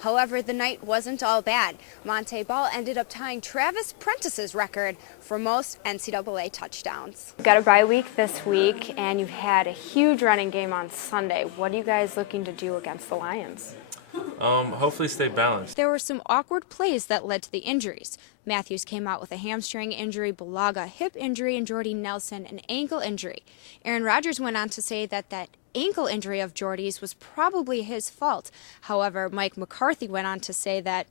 However, the night wasn't all bad. Monte Ball ended up tying Travis Prentice's record for most NCAA touchdowns. You've got a bye week this week, and you've had a huge running game on Sunday. What are you guys looking to do against the Lions? Hopefully stay balanced. There were some awkward plays that led to the injuries. Matthews came out with a hamstring injury, Bulaga a hip injury, and Jordy Nelson an ankle injury. Aaron Rodgers went on to say that ankle injury of Jordy's was probably his fault. However, Mike McCarthy went on to say that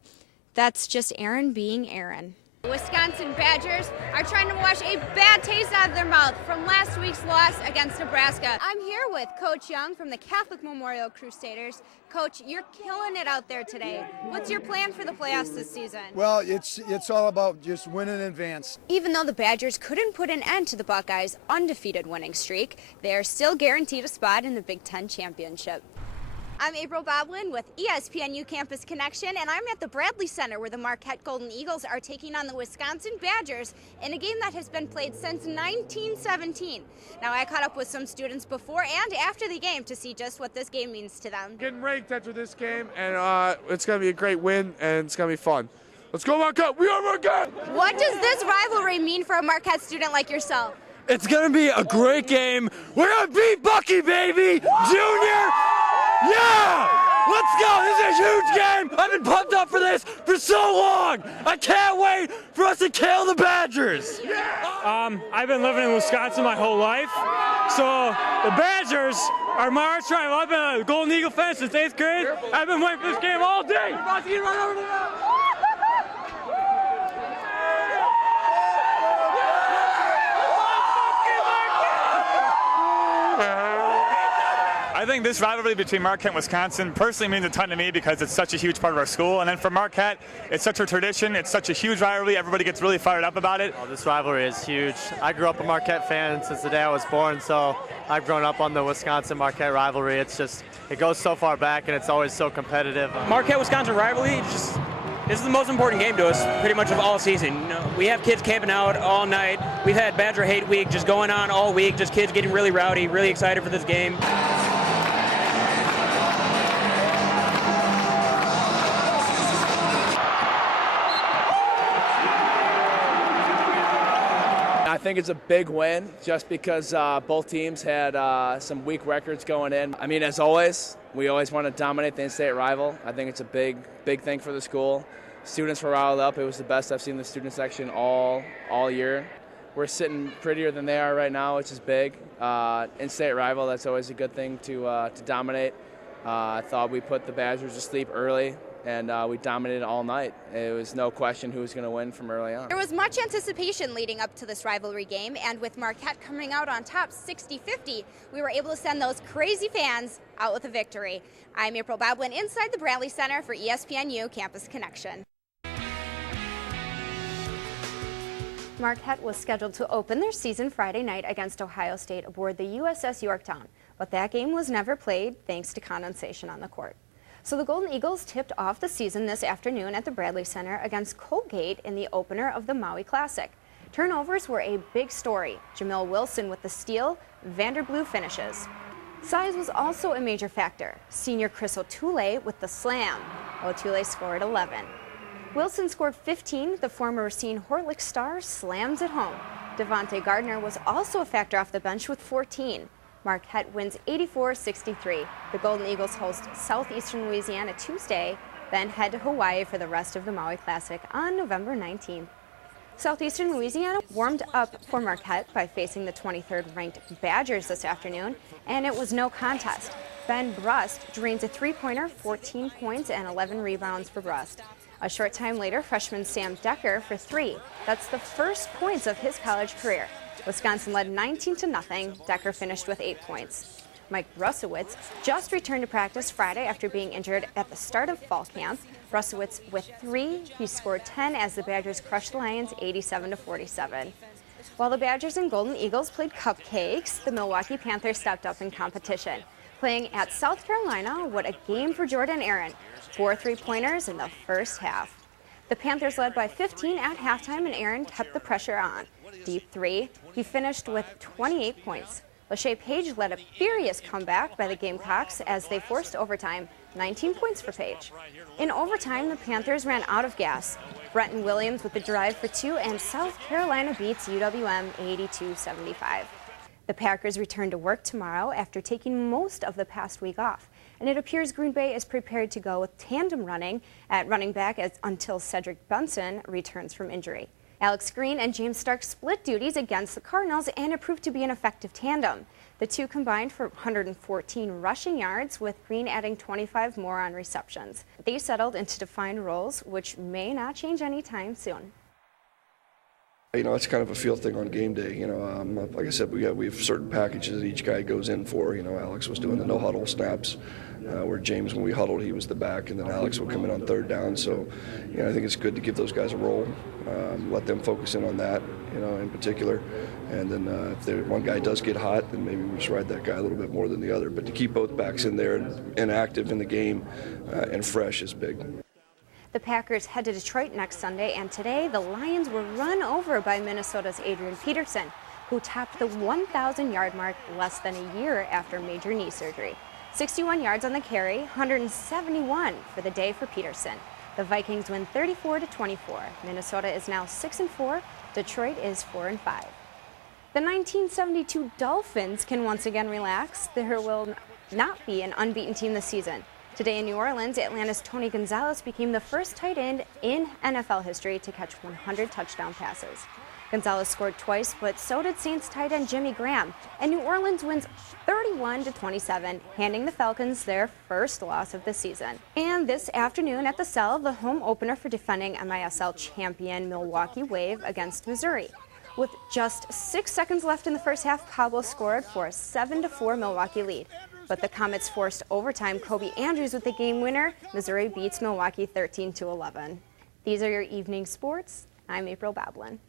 that's just Aaron being Aaron. Wisconsin Badgers are trying to wash a bad taste out of their mouth from last week's loss against Nebraska. I'm here with Coach Young from the Catholic Memorial Crusaders. Coach, you're killing it out there today. What's your plan for the playoffs this season? Well, it's all about just winning in advance. Even though the Badgers couldn't put an end to the Buckeyes' undefeated winning streak, they are still guaranteed a spot in the Big Ten championship. I'm April Boblin with ESPNU Campus Connection, and I'm at the Bradley Center where the Marquette Golden Eagles are taking on the Wisconsin Badgers in a game that has been played since 1917. Now, I caught up with some students before and after the game to see just what this game means to them. Getting ranked after this game, and it's going to be a great win, and it's going to be fun. Let's go Marquette! We are Marquette! What does this rivalry mean for a Marquette student like yourself? It's going to be a great game. We're going to beat Bucky, baby! Junior! Yeah! Let's go! This is a huge game! I've been pumped up for this for so long! I can't wait for us to kill the Badgers! I've been living in Wisconsin my whole life, so the Badgers are my arch rival. I've been a Golden Eagle fan since 8th grade. I've been waiting for this game all day! We're about to get right over to them! I think this rivalry between Marquette and Wisconsin personally means a ton to me because it's such a huge part of our school. And then for Marquette, it's such a tradition. It's such a huge rivalry. Everybody gets really fired up about it. Oh, this rivalry is huge. I grew up a Marquette fan since the day I was born, so I've grown up on the Wisconsin-Marquette rivalry. It's just, it goes so far back, and it's always so competitive. Marquette-Wisconsin rivalry, this is the most important game to us pretty much of all season. You know, we have kids camping out all night. We've had Badger Hate Week just going on all week, just kids getting really rowdy, really excited for this game. I think it's a big win just because both teams had some weak records going in. I mean, as always, we always want to dominate the in-state rival. I think it's a big thing for the school. Students were riled up. It was the best I've seen the student section all year. We're sitting prettier than they are right now, which is big. In-state rival, that's always a good thing to dominate. I thought we put the Badgers to sleep early, and we dominated all night. It was no question who was going to win from early on. There was much anticipation leading up to this rivalry game, and with Marquette coming out on top 60-50, we were able to send those crazy fans out with a victory. I'm April Boblin inside the Bradley Center for ESPNU Campus Connection. Marquette was scheduled to open their season Friday night against Ohio State aboard the USS Yorktown, but that game was never played thanks to condensation on the court. So the Golden Eagles tipped off the season this afternoon at the Bradley Center against Colgate in the opener of the Maui Classic. Turnovers were a big story. Jamil Wilson with the steal, Vanderblue finishes. Size was also a major factor. Senior Chris O'Toole with the slam. O'Toole scored 11. Wilson scored 15. The former Racine Horlick star slams it home. Devontae Gardner was also a factor off the bench with 14. Marquette wins 84-63. The Golden Eagles host Southeastern Louisiana Tuesday, then head to Hawaii for the rest of the Maui Classic on November 19th. Southeastern Louisiana warmed up for Marquette by facing the 23rd ranked Badgers this afternoon, and it was no contest. Ben Brust drains a three-pointer, 14 points and 11 rebounds for Brust. A short time later, freshman Sam Decker for 3. That's the first points of his college career. Wisconsin led 19-0. Decker finished with 8 points. Mike Brusowitz just returned to practice Friday after being injured at the start of fall camp. Brusowitz with 3. He scored 10 as the Badgers crushed the Lions 87-47. While the Badgers and Golden Eagles played cupcakes, the Milwaukee Panthers stepped up in competition. Playing at South Carolina, what a game for Jordan Aaron. 4 3-pointers in the first half. The Panthers led by 15 at halftime, and Aaron kept the pressure on. Deep 3, he finished with 28 points. Lachey Page led a furious comeback by the Gamecocks as they forced overtime, 19 points for Page. In overtime, the Panthers ran out of gas. Brenton Williams with the drive for 2, and South Carolina beats UWM 82-75. The Packers return to work tomorrow after taking most of the past week off, and it appears Green Bay is prepared to go with tandem running at running back until Cedric Benson returns from injury. Alex Green and James Stark split duties against the Cardinals, and it proved to be an effective tandem. The two combined for 114 rushing yards, with Green adding 25 more on receptions. They settled into defined roles, which may not change anytime soon. It's kind of a feel thing on game day. Like I said, we have certain packages that each guy goes in for. Alex was doing the no huddle snaps, where James, when we huddled, he was the back, and then Alex would come in on third down. So, I think it's good to give those guys a role, let them focus in on that, in particular. And then if one guy does get hot, then maybe we just ride that guy a little bit more than the other. But to keep both backs in there and active in the game and fresh is big. The Packers head to Detroit next Sunday, and today the Lions were run over by Minnesota's Adrian Peterson, who topped the 1,000-yard mark less than a year after major knee surgery. 61 yards on the carry, 171 for the day for Peterson. The Vikings win 34-24. Minnesota is now 6-4. Detroit is 4-5. The 1972 Dolphins can once again relax. There will not be an unbeaten team this season. Today in New Orleans, Atlanta's Tony Gonzalez became the first tight end in NFL history to catch 100 touchdown passes. Gonzalez scored twice, but so did Saints tight end Jimmy Graham, and New Orleans wins 31-27, handing the Falcons their first loss of the season. And this afternoon at the Cell, the home opener for defending MISL champion Milwaukee Wave against Missouri. With just 6 seconds left in the first half, Pablo scored for a 7-4 Milwaukee lead. But the Comets forced overtime. Kobe Andrews with the game winner. Missouri beats Milwaukee 13-11. These are your evening sports. I'm April Boblin.